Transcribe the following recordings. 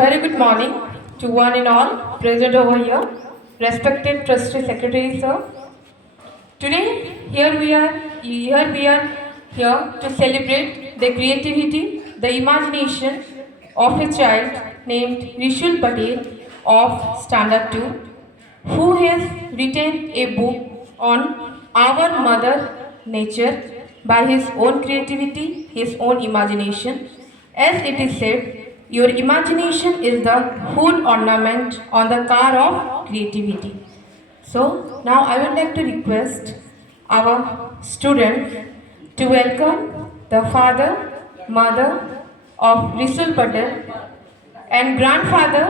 very good morning to one and all present over here, respected trustee secretary sir. Today here we are here to celebrate the creativity, the imagination of a child named RUSHIL Patel of Standard 2, who has written a book on our mother nature by his own creativity, his own imagination. As it is said, your imagination is the hood ornament on the car of creativity. So now I would like to request our student to welcome the father, mother of Risul Patel and grandfather.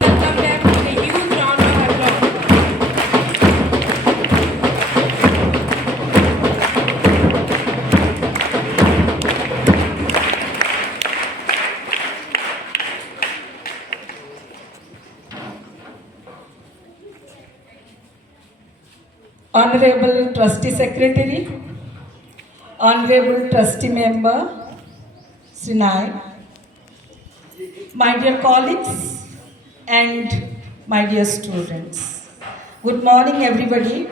Welcome them with a huge round of applause. Honorable Trustee Secretary, Honorable Trustee Member, Sinai, my dear colleagues and my dear students. Good morning everybody.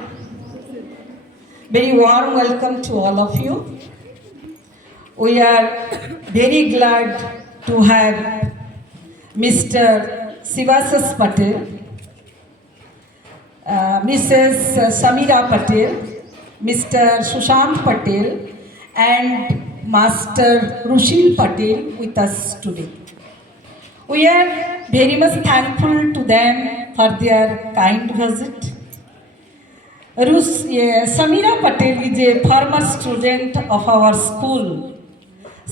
Very warm welcome to all of you. We are very glad to have Mr. Sivasas Patel, Mrs. Samira Patel, Mr. Sushant Patel and Master RUSHIL Patel with us today. We are very much thankful to them for their kind visit. Samira Patel is a former student of our school.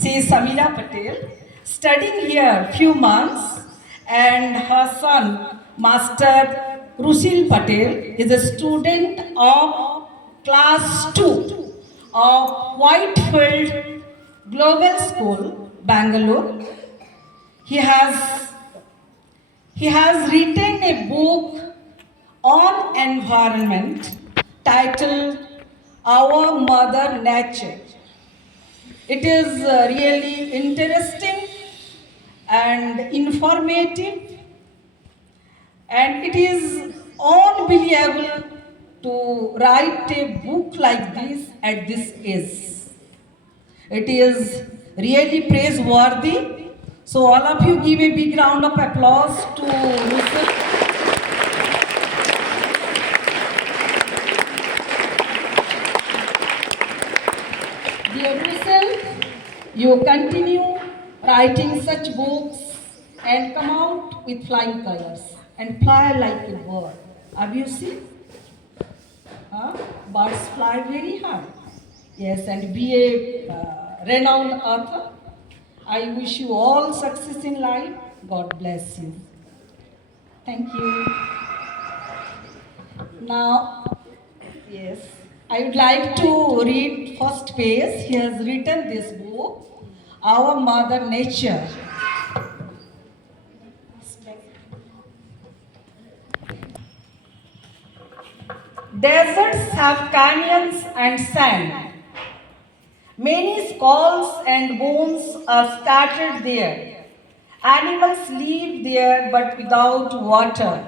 She is Samira Patel, studying here few months, and her son, Master RUSHIL Patel, is a student of class 2 of Whitefield Global School, Bangalore. He has written a book on environment titled Our Mother Nature. It is really interesting and informative, and it is unbelievable to write a book like this at this age. It is really praiseworthy. So all of you give a big round of applause to Mr. Dear Russell, you continue writing such books and come out with flying colors and fly like a bird. Have you seen? Birds fly very high. Yes, and be a renowned author. I wish you all success in life. God bless you. Thank you. Now, yes, I would like to read first page. He has written this book, Our Mother Nature. Deserts have canyons and sand. Many skulls and bones are scattered there. Animals live there but without water.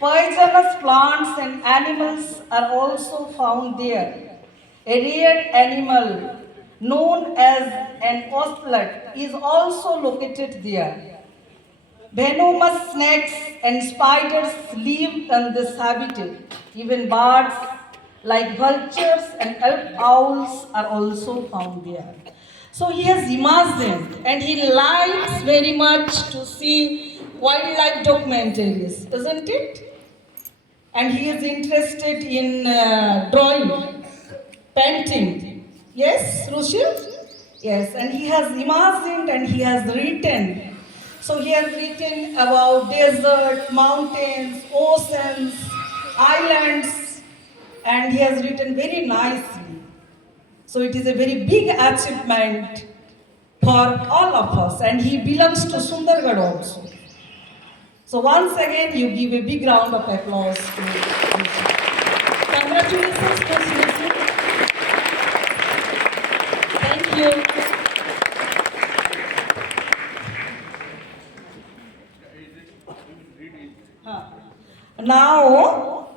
Poisonous plants and animals are also found there. A rare animal known as an ocelot is also located there. Venomous snakes and spiders live in this habitat. Even birds like vultures and elk owls are also found there. So he has imagined, and he likes very much to see wildlife documentaries, isn't it? And he is interested in drawing, painting. Yes, Rushil? Yes, and he has imagined and he has written. So he has written about desert, mountains, oceans, islands, and he has written very nicely. So it is a very big achievement for all of us, and he belongs to Sundargarh also. So once again, you give a big round of applause to him. Congratulations, President. Thank you. Now,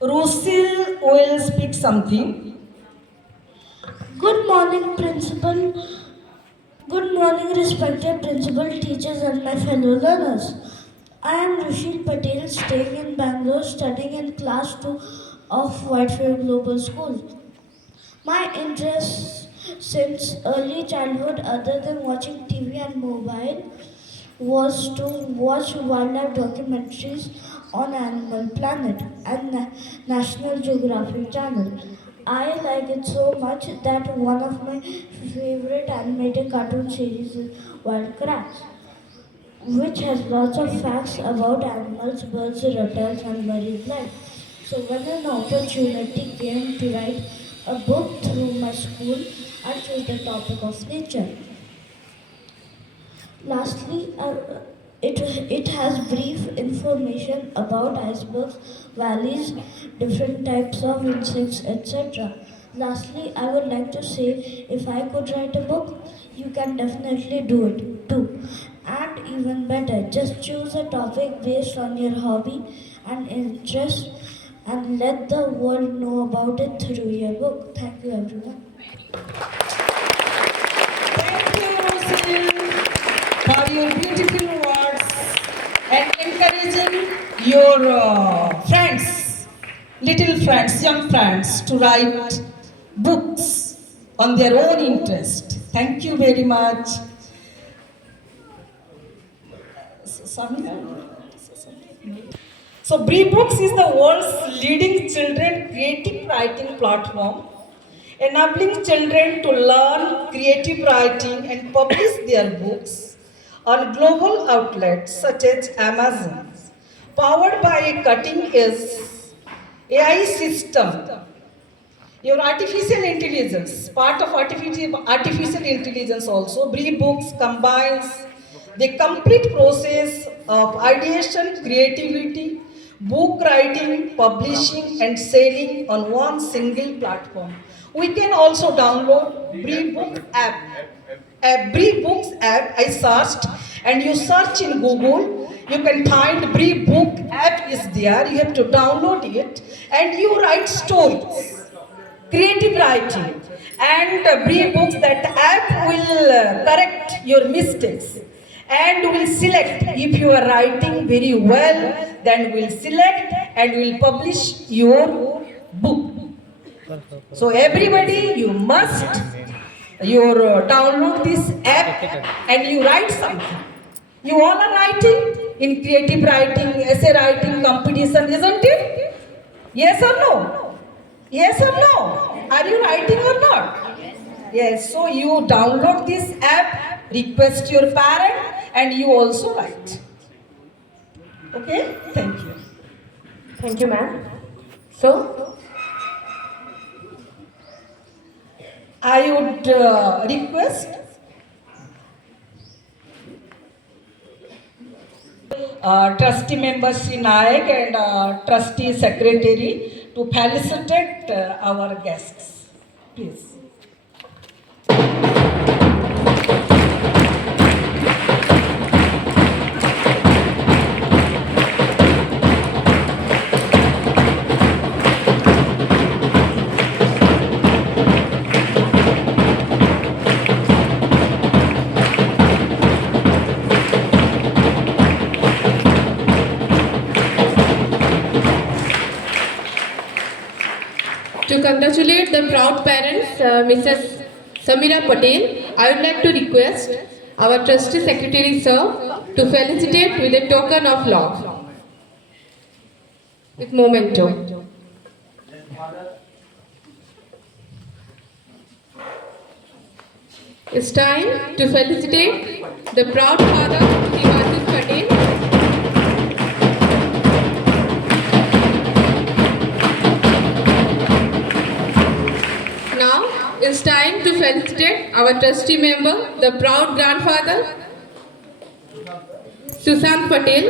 RUSHIL will speak something. Good morning, Principal. Good morning, respected Principal, teachers, and my fellow learners. I am RUSHIL Patel, staying in Bangalore, studying in class 2 of Whitefield Global School. My interests since early childhood, other than watching TV and mobile, was to watch wildlife documentaries on Animal Planet and National Geographic Channel. I like it so much that one of my favorite animated cartoon series is Wild Kratts, which has lots of facts about animals, birds, reptiles, and marine life. So when an opportunity came to write a book through my school, I chose the topic of nature. Lastly, it has brief information about icebergs, valleys, different types of insects, etc. Lastly, I would like to say if I could write a book, you can definitely do it too. And even better, just choose a topic based on your hobby and interest and let the world know about it through your book. Thank you, everyone. Thank you, RUSHIL, for your beautiful words and encouraging your friends, little friends, young friends, to write books on their own interest. Thank you very much. Samina? So, Bree Books is the world's leading children creative writing platform, enabling children to learn creative writing and publish their books on global outlets such as Amazon. Powered by a cutting-edge AI system, your artificial intelligence, part of artificial intelligence also, Bree Books combines the complete process of ideation, creativity, book writing, publishing, and selling on one single platform. We can also download Bree Book app. A Bree Books app, I searched, and you search in Google, you can find Bree Book app is there. You have to download it, and you write stories. Creative writing and Bree Books, that app will correct your mistakes and will select if you are writing very well, then will select and will publish your book. So everybody, you must download this app and you write something. You all are writing in creative writing, essay writing competition, isn't it? Yes or no? Yes or no? Are you writing or not? Yes. So you download this app, request your parent, and you also write. Okay? Thank you. Thank you, ma'am. So, I would request trustee member Sri Nayak and trustee secretary to felicitate our guests. Please. to congratulate the proud parents, Mrs. Samira Patel, I would like to request our trustee secretary, sir, to felicitate with a token of love. With memento. It's time to felicitate the proud father, Shivaji Patel. Now it's time to felicitate our trustee member, the proud grandfather, Sushant Patel.